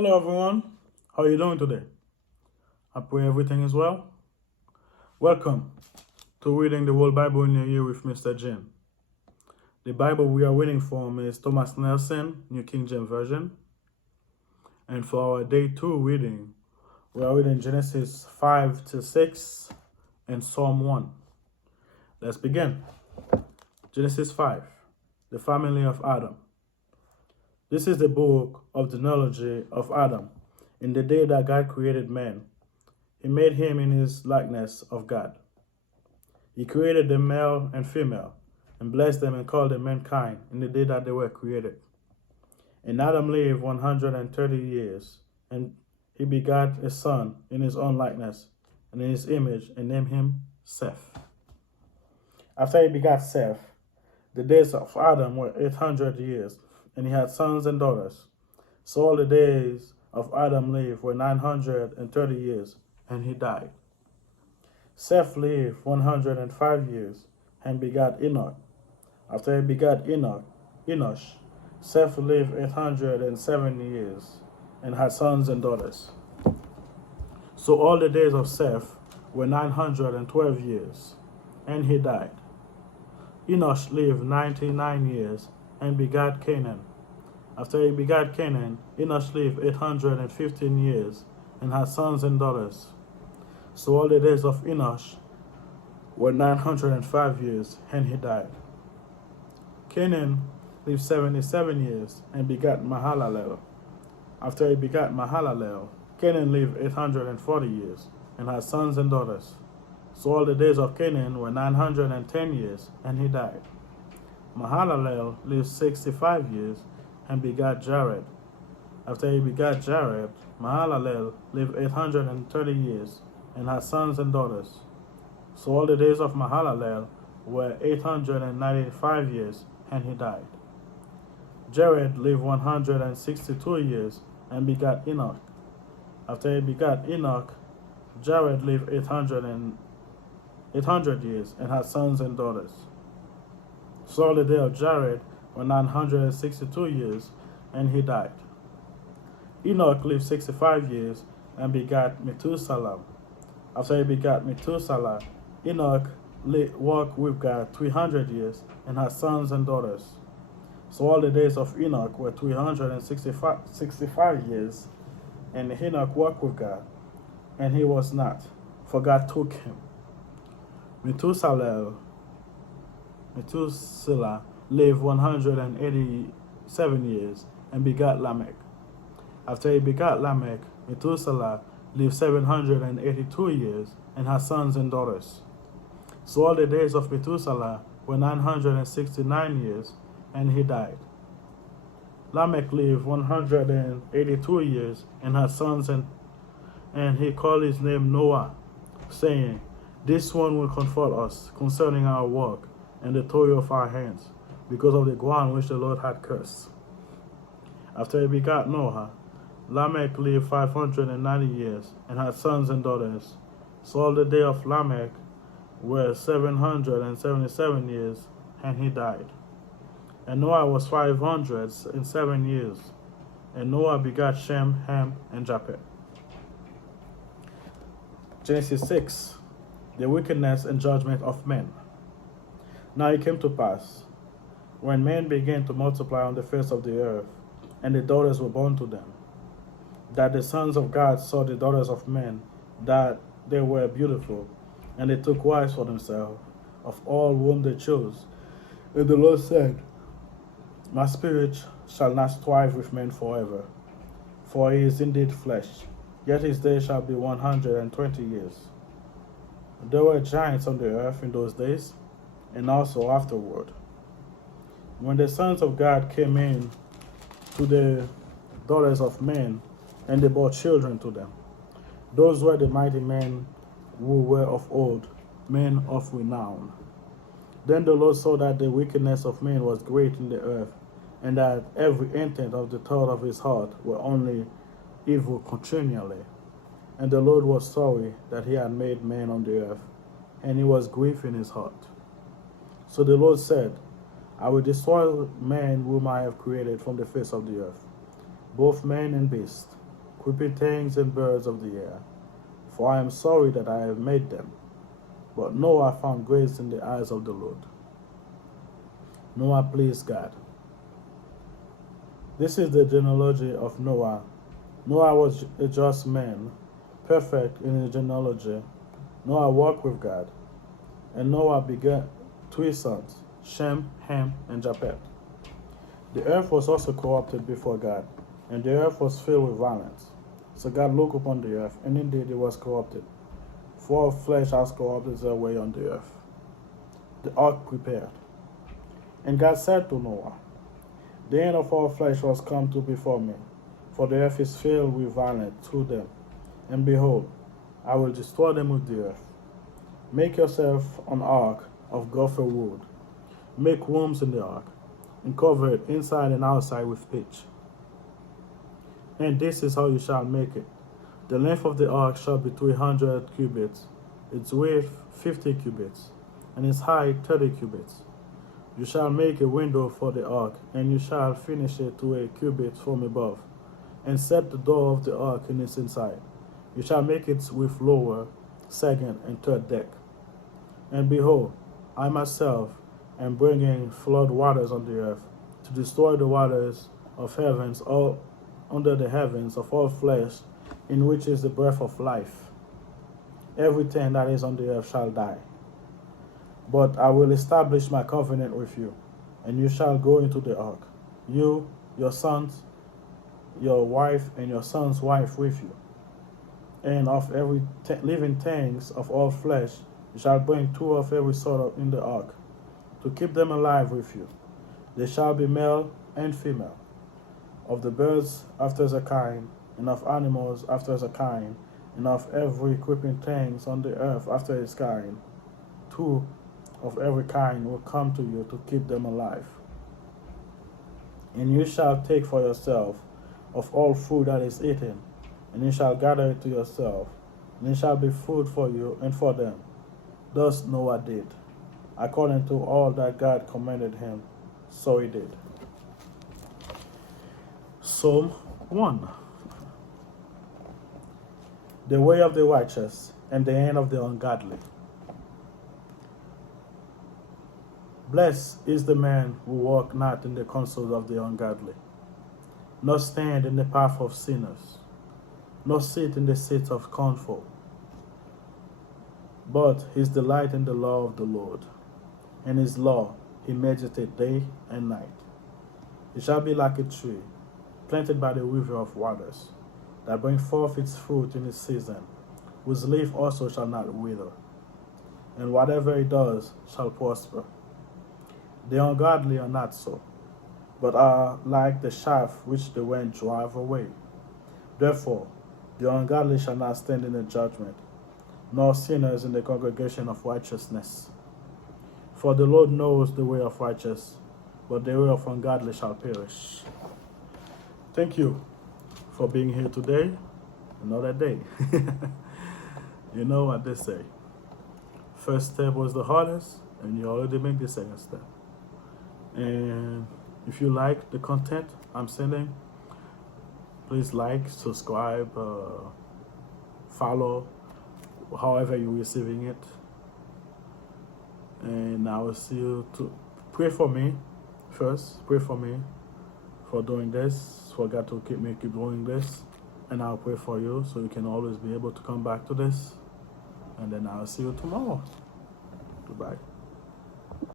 Hello everyone, how are you doing today? I pray everything is well. Welcome to reading the whole Bible in a year with Mr. Jim. The Bible we are reading from is Thomas Nelson, New King James Version. And for our day 2 reading, we are reading Genesis 5 to 6 and Psalm 1. Let's begin. Genesis 5, the family of Adam. This is the book of the genealogy of Adam. In the day that God created man, he made him in his likeness of God. He created them male and female, and blessed them and called them mankind in the day that they were created. And Adam lived 130 years, and he begat a son in his own likeness, and in his image, and named him Seth. After he begat Seth, the days of Adam were 800 years, and he had sons and daughters. So all the days of Adam lived were 930 years, and he died. Seth lived 105 years, and begat Enoch. After he begat Enosh, Seth lived 807 years, and had sons and daughters. So all the days of Seth were 912 years, and he died. Enosh lived 99 years, and begat Canaan. After he begat Canaan, Enosh lived 815 years, and had sons and daughters. So all the days of Enosh were 905 years, and he died. Canaan lived 77 years, and begat Mahalalel. After he begat Mahalalel, Canaan lived 840 years, and had sons and daughters. So all the days of Canaan were 910 years, and he died. Mahalalel lived 65 years, and begat Jared. After he begat Jared, Mahalalel lived 830 years, and had sons and daughters. So all the days of Mahalalel were 895 years, and he died. Jared lived 162 years, and begat Enoch. After he begat Enoch, Jared lived 800 years, and had sons and daughters. So all the days of Jared were 962 years, and he died. Enoch lived 65 years, and begat Methuselah. After he begat Methuselah, Enoch walked with God 300 years, and had sons and daughters. So all the days of Enoch were 365 years, and Enoch walked with God, and he was not, for God took him. Methuselah lived 187 years, and begat Lamech. After he begat Lamech, Methuselah lived 782 years, and had sons and daughters. So all the days of Methuselah were 969 years, and he died. Lamech lived 182 years, and had sons, and he called his name Noah, saying, This one will comfort us concerning our work and the toil of our hands, because of the ground which the Lord had cursed. After he begat Noah, Lamech lived 590 years, and had sons and daughters. So all the days of Lamech were 777 years, and he died. And Noah was 507 years, and Noah begat Shem, Ham, and Japheth. Genesis 6, the wickedness and judgment of men. Now it came to pass, when men began to multiply on the face of the earth, and the daughters were born to them, that the sons of God saw the daughters of men, that they were beautiful, and they took wives for themselves, of all whom they chose. And the Lord said, My spirit shall not strive with men forever, for he is indeed flesh, yet his days shall be 120 years. There were giants on the earth in those days, and also afterward. When the sons of God came in to the daughters of men, and they bore children to them, those were the mighty men who were of old, men of renown. Then the Lord saw that the wickedness of men was great in the earth, and that every intent of the thought of his heart were only evil continually. And the Lord was sorry that he had made man on the earth, and he was grieved in his heart. So the Lord said, I will destroy man whom I have created from the face of the earth, both man and beast, creeping things and birds of the air, for I am sorry that I have made them. But Noah found grace in the eyes of the Lord. Noah pleased God. This is the genealogy of Noah. Noah was a just man, perfect in his genealogy. Noah walked with God, and Noah begat 3 sons, Shem, Ham, and Japheth. The earth was also corrupted before God, and the earth was filled with violence. So God looked upon the earth, and indeed it was corrupted. For all flesh has corrupted their way on the earth. The ark prepared. And God said to Noah, the end of all flesh was come to before me, for the earth is filled with violence through them. And behold, I will destroy them with the earth. Make yourself an ark of gopher wood. Make rooms in the ark, and cover it inside and outside with pitch. And this is how you shall make it. The length of the ark shall be 300 cubits, its width 50 cubits, and its height 30 cubits. You shall make a window for the ark, and you shall finish it to a cubit from above, and set the door of the ark in its inside. You shall make it with lower, second, and third deck. And behold, I myself am bringing flood waters on the earth, to destroy the waters of heavens, all under the heavens of all flesh, in which is the breath of life. Everything that is on the earth shall die. But I will establish my covenant with you, and you shall go into the ark, you, your sons, your wife, and your son's wife with you. And of every living things of all flesh, you shall bring 2 of every sort in the ark, to keep them alive with you. They shall be male and female. Of the birds after their kind, and of animals after their kind, and of every creeping thing on the earth after its kind, 2 of every kind will come to you to keep them alive. And you shall take for yourself of all food that is eaten, and you shall gather it to yourself, and it shall be food for you and for them. Thus Noah did, according to all that God commanded him, so he did. Psalm 1. The way of the righteous, and the end of the ungodly. Blessed is the man who walk not in the counsel of the ungodly, nor stand in the path of sinners, nor sit in the seat of scornful. But his delight in the law of the Lord, and his law he meditates day and night. He shall be like a tree planted by the river of waters, that bring forth its fruit in its season, whose leaf also shall not wither, and whatever he does shall prosper. The ungodly are not so, but are like the chaff which the wind drive away. Therefore, the ungodly shall not stand in the judgment, nor sinners in the congregation of righteousness. For the Lord knows the way of righteous, but the way of ungodly shall perish. Thank you for being here today, another day. You know what they say. First step was the hardest, and you already made the second step. And if you like the content I'm sending, please like, subscribe, follow, however you're receiving it. And I will see you to pray for me first. Pray for me for doing this, for God to keep doing this. And I'll pray for you so you can always be able to come back to this. And then I'll see you tomorrow. Goodbye.